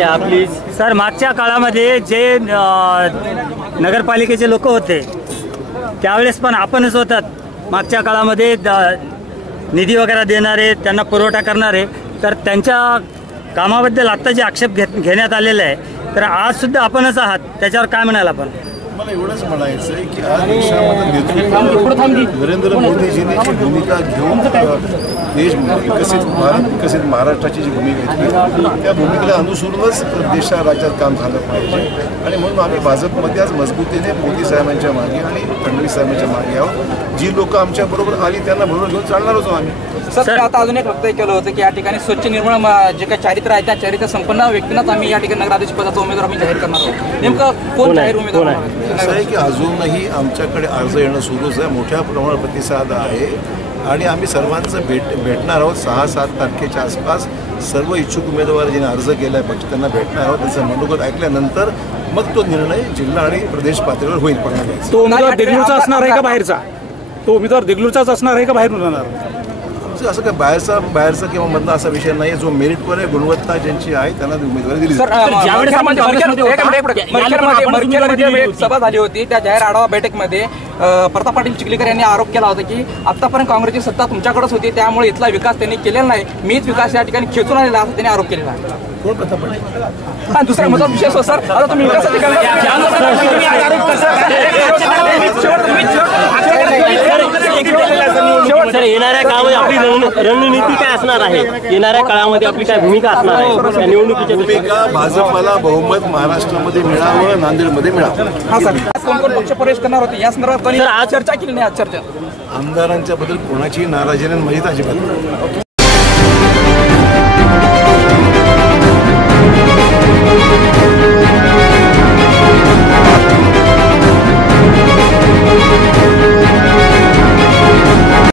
घ्या please. Sir, मागच्या काळामध्ये जे नगरपालिकेचे लोक होते त्यावेळेस पण आपणच होतात मागच्या काळामध्ये निधी वगैरे देणारे, त्यांना पुरवठा करणारे, तर त्यांच्या कामाबद्दल आत्ता जे आक्षेप घेण्यात आलेला आहे तर आज सुद्धा आपणच आहात, त्याच्यावर काय म्हणाल आपण? मला एवढंच म्हणायचं आहे की आज देशामध्ये नेतृत्व नरेंद्र मोदीजींनी जी भूमिका घेऊन देश विकसित महाराष्ट्राची जी भूमिका घेतली त्या भूमिकेला अनुसरूनच राज्यात काम झालं पाहिजे आणि म्हणून आम्ही भाजपमध्ये आज मजबूतीने मोदी साहेबांच्या मागे आणि फडणवीस साहेबांच्या मागे आहोत। जी लोक आमच्या बरोबर आली त्यांना बरोबर घेऊन चालणार होतो आम्ही। सर, आता अजून एक वक्तव्य केलं होतं की या ठिकाणी स्वच्छ निर्मळ जे काही चारित्र्य आहे त्या चारित्र्य संपन्न व्यक्तींनाच आम्ही या ठिकाणी नगराध्यक्ष पदाचा उमेदवार आम्ही जाहीर करणार आहोत। नेमकं कोण जाहीर उमेदवार आहे? असं आहे की अजूनही आमच्याकडे अर्ज येणं सुरूच आहे, मोठ्या प्रमाणात प्रतिसाद आहे आणि आम्ही सर्वांचं भेटणार आहोत। 6-7 तारखेच्या आसपास सर्व इच्छुक उमेदवार ज्यांनी अर्ज केला आहे पक्ष त्यांना भेटणार आहोत। त्यांचं मनोगत ऐकल्यानंतर मग तो निर्णय जिल्हा आणि प्रदेश पातळीवर होईल। पडणार तो उमेदवार देगलूरचा असणार आहे का बाहेरचा? तो उमेदवार देगलूरचाच असणार आहे का बाहेरून राहणार? असं काय बाहेरचा किंवा मधला असा विषय नाही, जो मेरिटवर आहे, गुणवत्ता ज्यांची आहे त्यांना उमेदवारी दिली। एक सभा झाली होती त्या जाहीर आढावा बैठकीमध्ये प्रताप पाटील चिखलीकर यांनी आरोप केला होता की आतापर्यंत काँग्रेसची सत्ता तुमच्याकडेच होती, त्यामुळे इथला विकास त्यांनी केलेला नाही, मीच विकास या ठिकाणी खेचून आलेला असं त्यांनी आरोप केलेला आहे। कोण प्रताप पाटील? दुसरा महत्त्वाचा विषय सर, आता तुम्ही सर, येणाऱ्या काळामध्ये आपली रणनीती काय असणार आहे? येणाऱ्या काळामध्ये आपली काय भूमिका असणार आहे निवडणुकीच्या? भूमिका भाजपला बहुमत महाराष्ट्रामध्ये मिळावं, नांदेडमध्ये मिळावं। कोण कोण पक्ष प्रवेश करणार होते या संदर्भात आज चर्चा केली नाही? आज चर्चा आमदारांच्या बद्दल कोणाची नाराजी नाही, माझी अजिबात